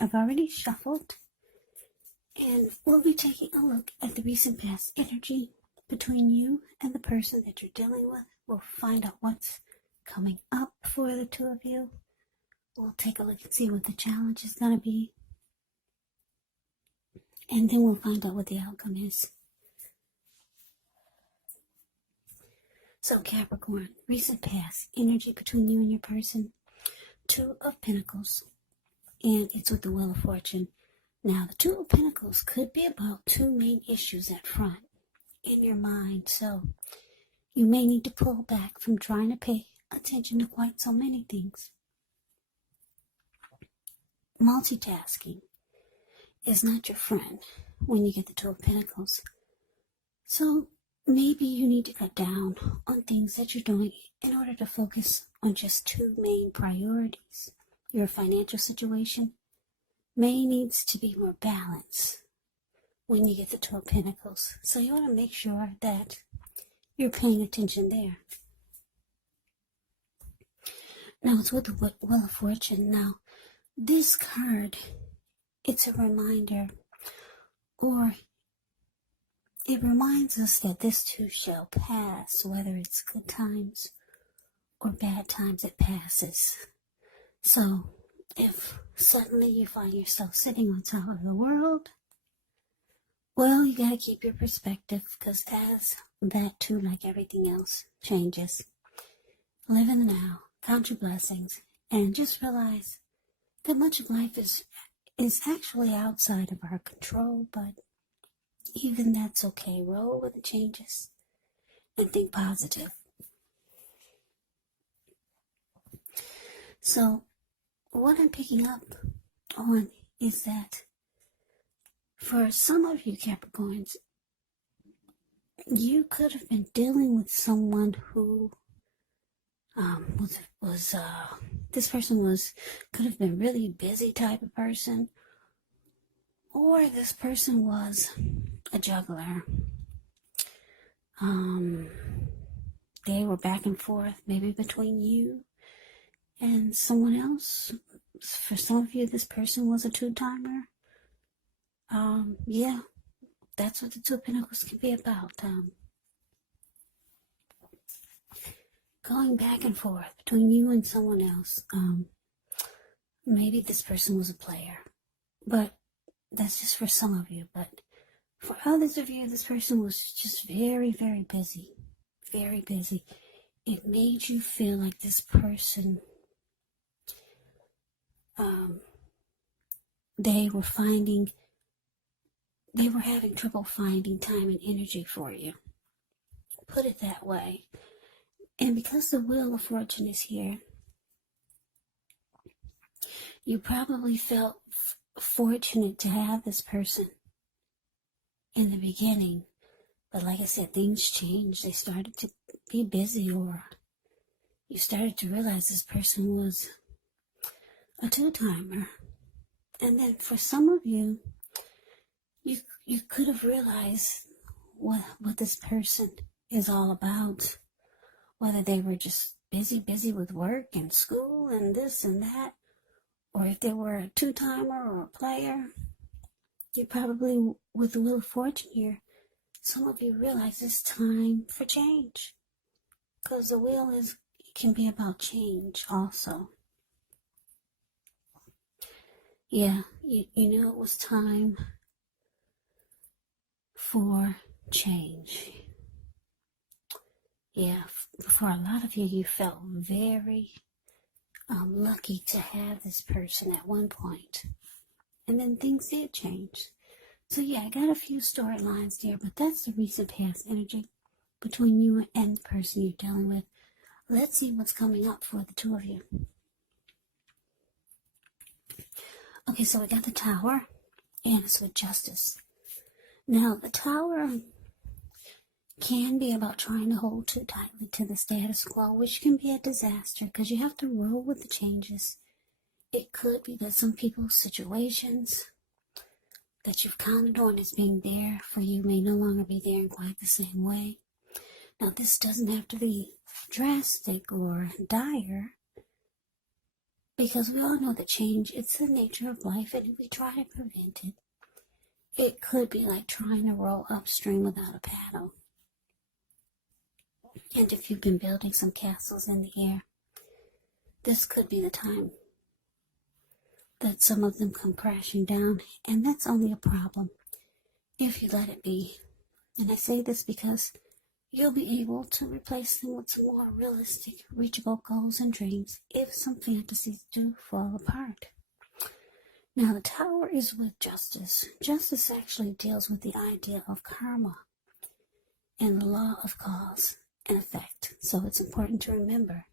I've already shuffled, and we'll be taking a look at the recent past energy between you and the person that you're dealing with. We'll find out what's coming up for the two of you. We'll take a look and see what the challenge is going to be. And then we'll find out what the outcome is. So Capricorn, recent past energy between you and your person. Two of Pentacles. And it's with the Wheel of Fortune. Now, the Two of Pentacles could be about two main issues at front in your mind. So you may need to pull back from trying to pay attention to quite so many things. Multitasking is not your friend when you get the Two of Pentacles. So maybe you need to cut down on things that you're doing in order to focus on just two main priorities. Your financial situation may needs to be more balanced when you get the Two of Pentacles. So you want to make sure that you're paying attention there. Now it's with the Wheel of Fortune. Now, this card, it's a reminder, or it reminds us that this too shall pass, whether it's good times or bad times, it passes. So if suddenly you find yourself sitting on top of the world, well, you got to keep your perspective, because as that too, like everything else, changes. Live in the now, count your blessings, and just realize that much of life is actually outside of our control, but even that's okay. Roll with the changes and think positive. So what I'm picking up on is that for some of you Capricorns, you could have been dealing with someone who this person could have been really busy type of person, or this person was a juggler. They were back and forth, maybe between you and someone else. For some of you, this person was a two-timer. Yeah, that's what the Two of Pentacles can be about. Going back and forth between you and someone else. Maybe this person was a player, but that's just for some of you. But for others of you, this person was just very, very busy. Very busy. It made you feel like this person, they were having trouble finding time and energy for you. Put it that way. And because the Wheel of Fortune is here, you probably felt fortunate to have this person in the beginning. But like I said, things changed. They started to be busy, or you started to realize this person was a two-timer. And then for some of you, you could have realized what this person is all about. Whether they were just busy with work and school and this and that, or if they were a two-timer or a player. You probably, with the Wheel of Fortune here, some of you realize it's time for change. Because the wheel can be about change also. Yeah, you knew it was time for change. Yeah, for a lot of you, you felt very lucky to have this person at one point. And then things did change. So yeah, I got a few storylines there, but that's the recent past energy between you and the person you're dealing with. Let's see what's coming up for the two of you. Okay, so we got the Tower, and it's with Justice. Now, the Tower can be about trying to hold too tightly to the status quo, which can be a disaster because you have to roll with the changes. It could be that some people's situations that you've counted on as being there for you may no longer be there in quite the same way. Now, this doesn't have to be drastic or dire, Because we all know that change, it's the nature of life, and if we try to prevent it, it could be like trying to row upstream without a paddle. And if you've been building some castles in the air, this could be the time that some of them come crashing down, and that's only a problem if you let it be. And I say this because you'll be able to replace them with some more realistic, reachable goals and dreams if some fantasies do fall apart. Now, the Tower is with Justice. Justice actually deals with the idea of karma and the law of cause and effect. So it's important to remember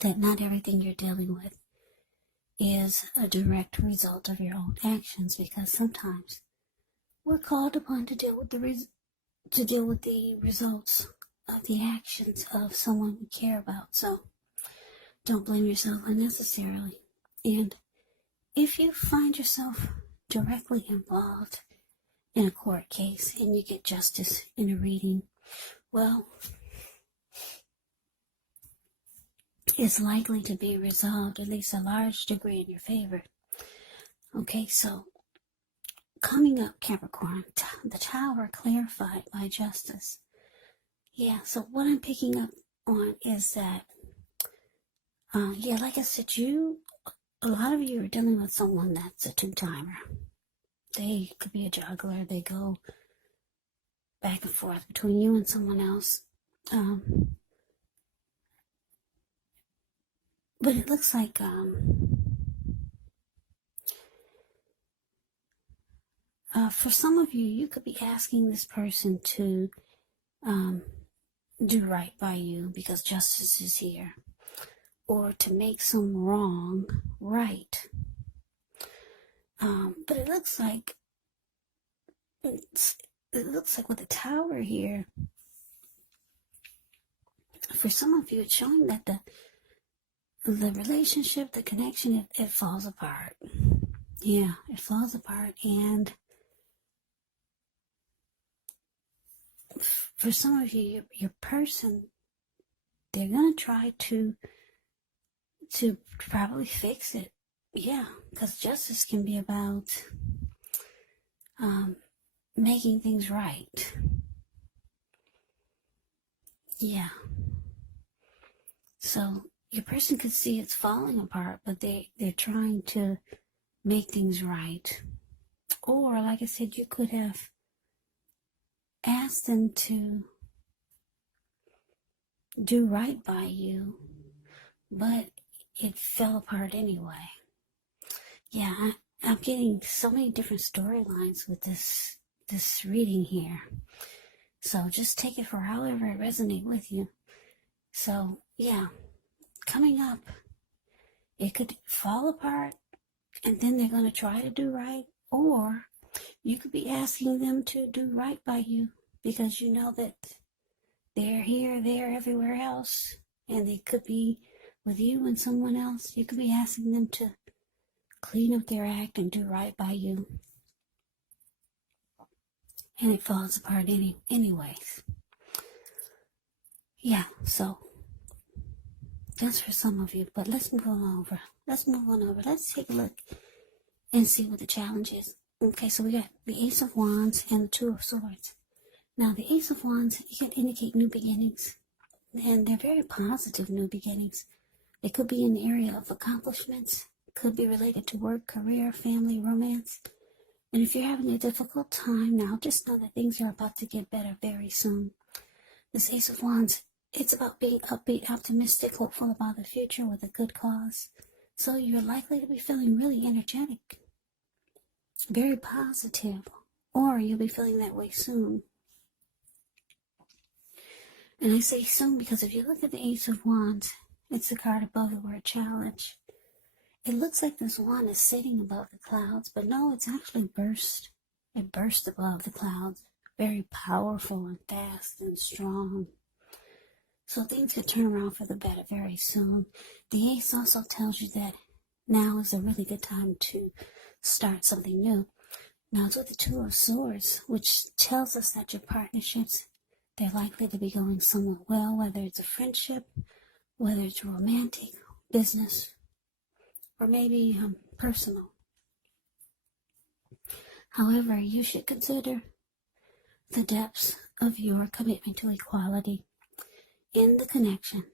that not everything you're dealing with is a direct result of your own actions, because sometimes we're called upon to deal with the results of the actions of someone we care about. So don't blame yourself unnecessarily. And if you find yourself directly involved in a court case and you get justice in a reading, well, it's likely to be resolved, at least a large degree, in your favor. Okay, so coming up, Capricorn, the Tower clarified by Justice. Yeah, so what I'm picking up on is that, like I said, a lot of you are dealing with someone that's a two-timer. They could be a juggler. They go back and forth between you and someone else. But it looks like for some of you, you could be asking this person to do right by you because justice is here, or to make some wrong right. But it looks like with the Tower here, for some of you, it's showing that the relationship, the connection, it falls apart. Yeah, it falls apart, and for some of you, your person, they're gonna try to probably fix it. Yeah, because justice can be about making things right. Yeah. So your person could see it's falling apart, but they're trying to make things right. Or, like I said, you could have asked them to do right by you, but it fell apart anyway. Yeah, I'm getting so many different storylines with this reading here. So just take it for however it resonates with you. So, yeah, coming up, it could fall apart, and then they're going to try to do right, or you could be asking them to do right by you because you know that they're here, there, everywhere else, and they could be with you and someone else. You could be asking them to clean up their act and do right by you, and it falls apart anyways. Yeah, so that's for some of you, but let's move on over. Let's take a look and see what the challenge is. Okay, so we got the Ace of Wands and the Two of Swords. Now, the Ace of Wands, it can indicate new beginnings, and they're very positive new beginnings. They could be in the area of accomplishments, could be related to work, career, family, romance. And if you're having a difficult time now, just know that things are about to get better very soon. This Ace of Wands, it's about being upbeat, optimistic, hopeful about the future with a good cause. So you're likely to be feeling really energetic, very positive, or you'll be feeling that way soon. And I say soon because if you look at the Ace of Wands, it's the card above the word challenge. It looks like this wand is sitting above the clouds, but no, it's actually burst. It burst above the clouds, very powerful and fast and strong. So things could turn around for the better very soon. The Ace also tells you that now is a really good time to start something new. Now it's with the Two of Swords, which tells us that your partnerships, they're likely to be going somewhat well, whether it's a friendship, whether it's romantic, business, or maybe personal. However, you should consider the depths of your commitment to equality in the connection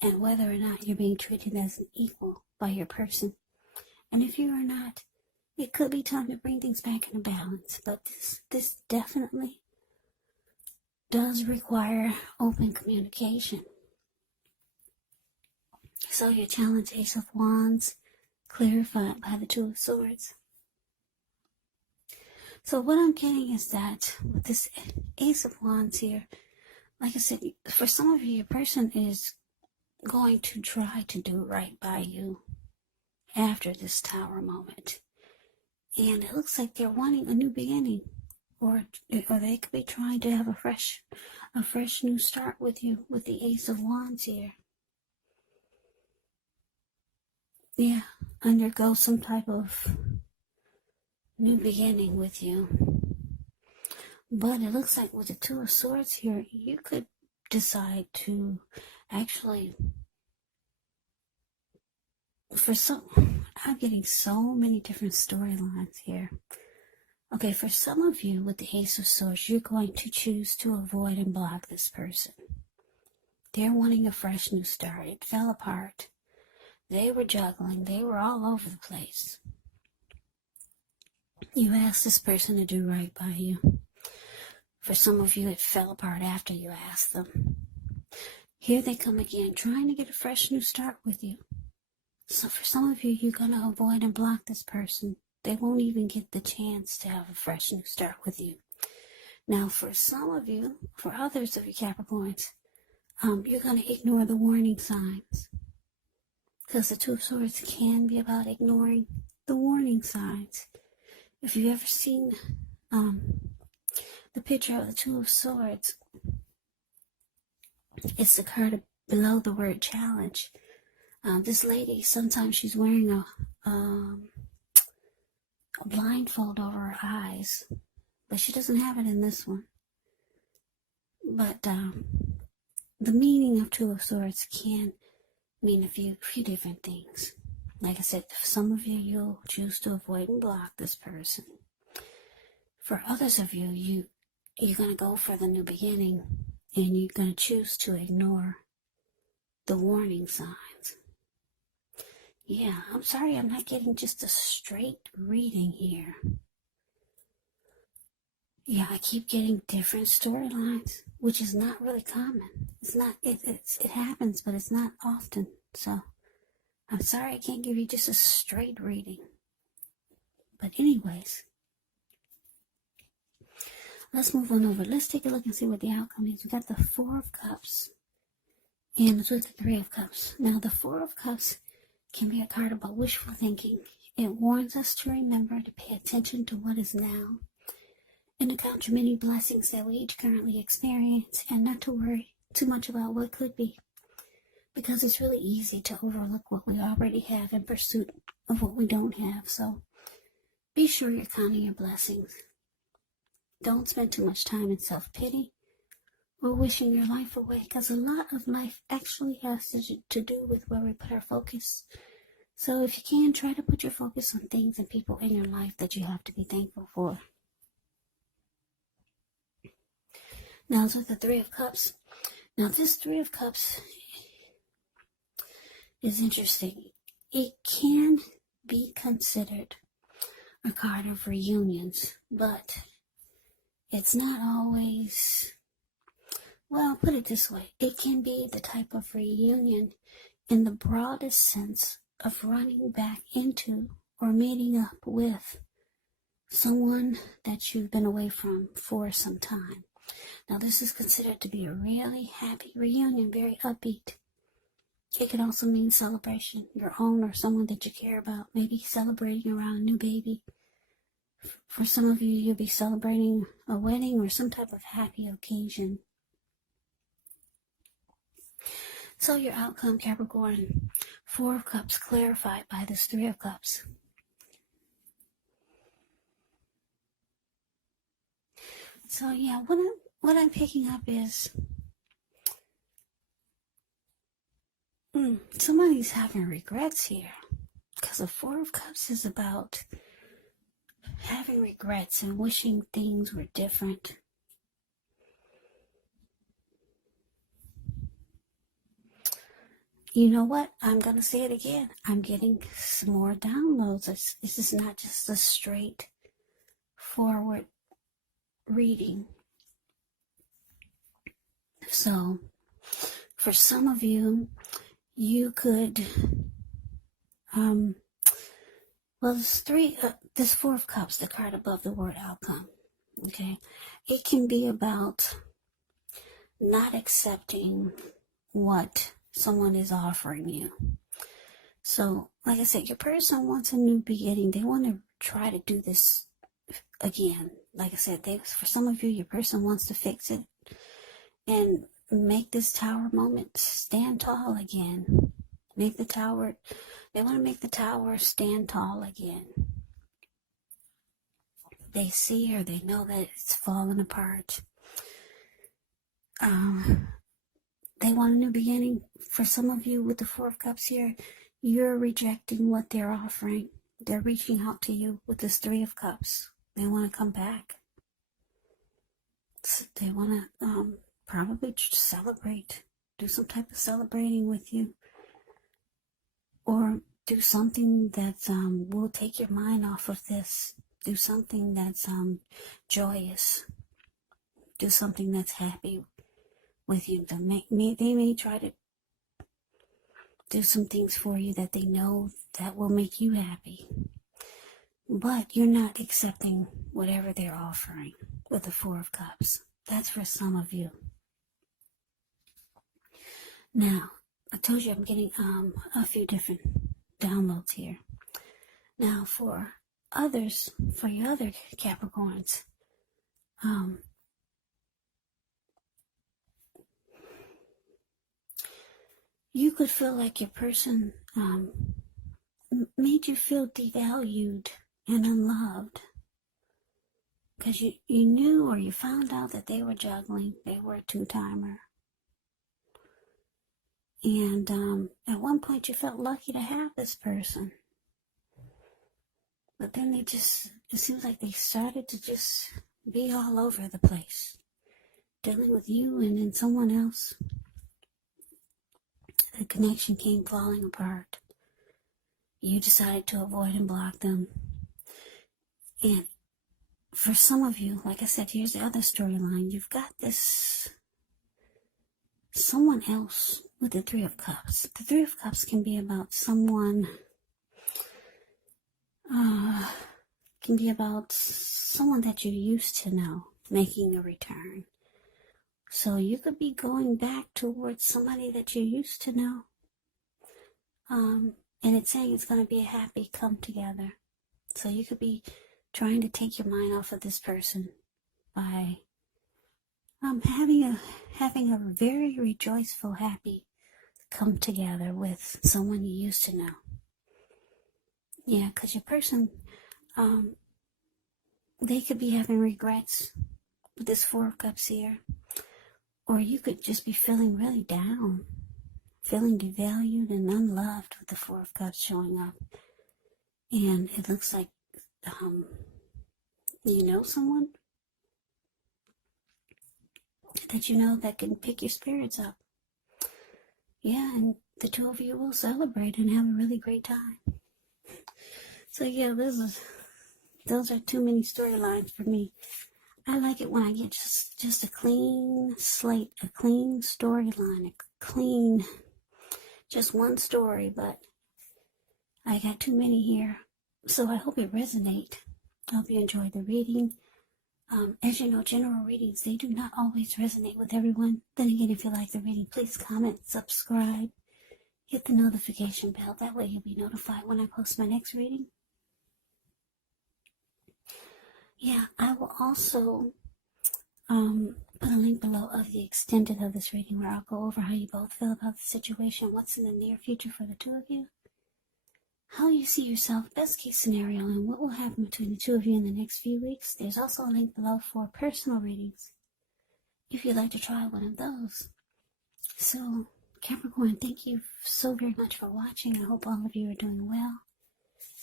and whether or not you're being treated as an equal by your person. And if you are not, it could be time to bring things back into balance. But this definitely does require open communication. So your challenge, Ace of Wands, clarified by the Two of Swords. So what I'm getting is that with this Ace of Wands here, like I said, for some of you, your person is going to try to do right by you after this Tower moment. And it looks like they're wanting a new beginning. Or they could be trying to have a fresh new start with you with the Ace of Wands here. Yeah, undergo some type of new beginning with you. But it looks like with the Two of Swords here, you could decide to actually, I'm getting so many different storylines here. Okay, for some of you with the Ace of Swords, you're going to choose to avoid and block this person. They're wanting a fresh new start. It fell apart. They were juggling. They were all over the place. You asked this person to do right by you. For some of you, it fell apart after you asked them. Here they come again, trying to get a fresh new start with you. So for some of you, you're going to avoid and block this person. They won't even get the chance to have a fresh new start with you. Now, for some of you, for others of you Capricorns, you're going to ignore the warning signs. Because the Two of Swords can be about ignoring the warning signs. If you've ever seen the picture of the Two of Swords, it's the card below the word challenge. This lady, sometimes she's wearing a blindfold over her eyes, but she doesn't have it in this one. But the meaning of Two of Swords can mean a few different things. Like I said, for some of you, you'll choose to avoid and block this person. For others of you, you're going to go for the new beginning, and you're going to choose to ignore the warning signs. Yeah, I'm sorry I'm not getting just a straight reading here. Yeah, I keep getting different storylines, which is not really common. It's not, it happens, but it's not often. So, I'm sorry I can't give you just a straight reading. But anyways, let's move on over. Let's take a look and see what the outcome is. We got the Four of Cups, and it's with the Three of Cups. Now, the Four of Cups can be a card about wishful thinking. It warns us to remember to pay attention to what is now and to count the many blessings that we each currently experience, and not to worry too much about what could be, because it's really easy to overlook what we already have in pursuit of what we don't have. So be sure you're counting your blessings. Don't spend too much time in self-pity or wishing your life away, because a lot of life actually has to do with where we put our focus. So if you can, try to put your focus on things and people in your life that you have to be thankful for. Now it's with the Three of Cups. Now this Three of Cups is interesting. It can be considered a card of reunions, but it's not always, well, put it this way. It can be the type of reunion in the broadest sense of running back into or meeting up with someone that you've been away from for some time. Now, this is considered to be a really happy reunion, very upbeat. It could also mean celebration, your own or someone that you care about, maybe celebrating around a new baby. For some of you, you'll be celebrating a wedding or some type of happy occasion. So your outcome, Capricorn, Four of Cups clarified by this Three of Cups. So yeah, what I'm picking up is, Somebody's having regrets here. Because the Four of Cups is about having regrets and wishing things were different. You know what? I'm going to say it again. I'm getting some more downloads. This is not just a straight forward reading. So, for some of you, you could, this Four of Cups, the card above the word outcome, okay? It can be about not accepting what someone is offering you. So, like I said, your person wants a new beginning. They want to try to do this again. Like I said, for some of you, your person wants to fix it and make this tower moment stand tall again. They want to make the tower stand tall again. They see or they know that it's falling apart. They want a new beginning. For some of you with the Four of Cups here, you're rejecting what they're offering. They're reaching out to you with this Three of Cups. They want to come back. They want to probably celebrate. Do some type of celebrating with you. Or do something that will take your mind off of this. Do something that's joyous. Do something that's happy with you. They may try to do some things for you that they know that will make you happy. But you're not accepting whatever they're offering with the Four of Cups. That's for some of you. Now, I told you I'm getting a few different downloads here. Now, for others, for your other Capricorns, you could feel like your person made you feel devalued and unloved because you knew or you found out that they were juggling, they were a two-timer. And at one point you felt lucky to have this person. But then it seems like they started to just be all over the place, dealing with you and then someone else. The connection came falling apart. You decided to avoid and block them. And for some of you, like I said, here's the other storyline. You've got this someone else with the Three of Cups. The Three of Cups can be about someone, that you used to know making a return. So you could be going back towards somebody that you used to know. And it's saying it's going to be a happy come together. So you could be trying to take your mind off of this person by having a very rejoiceful, happy come together with someone you used to know. Yeah, because your person, they could be having regrets with this Four of Cups here. Or you could just be feeling really down, feeling devalued and unloved with the Four of Cups showing up. And it looks like you know someone that you know that can pick your spirits up. Yeah, and the two of you will celebrate and have a really great time. So yeah, those are too many storylines for me. I like it when I get just a clean slate, a clean storyline, just one story, but I got too many here. So I hope it resonates. I hope you enjoyed the reading. As you know, general readings, they do not always resonate with everyone. Then again, if you like the reading, please comment, subscribe, hit the notification bell. That way you'll be notified when I post my next reading. Yeah, I will also put a link below of the extended of this reading where I'll go over how you both feel about the situation, what's in the near future for the two of you, how you see yourself, best case scenario, and what will happen between the two of you in the next few weeks. There's also a link below for personal readings if you'd like to try one of those. So Capricorn, thank you so very much for watching. I hope all of you are doing well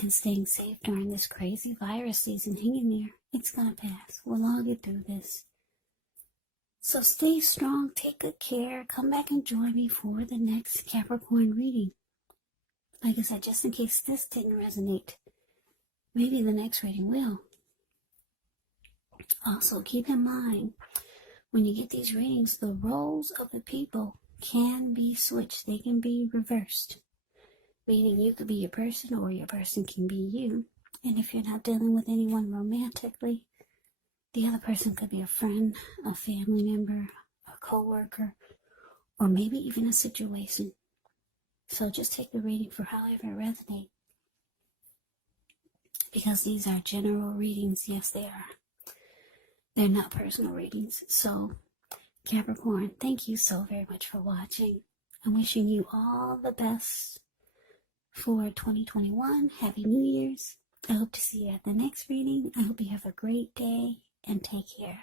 and staying safe during this crazy virus season. Hang in there. It's going to pass. We'll all get through this. So stay strong. Take good care. Come back and join me for the next Capricorn reading. Like I said, just in case this didn't resonate, maybe the next reading will. Also, keep in mind, when you get these readings, the roles of the people can be switched. They can be reversed. Meaning you could be your person or your person can be you. And if you're not dealing with anyone romantically, the other person could be a friend, a family member, a co-worker, or maybe even a situation. So just take the reading for however it resonates. Because these are general readings. Yes, they are. They're not personal readings. So, Capricorn, thank you so very much for watching. I'm wishing you all the best for 2021. Happy New Year's. I hope to see you at the next reading. I hope you have a great day and take care.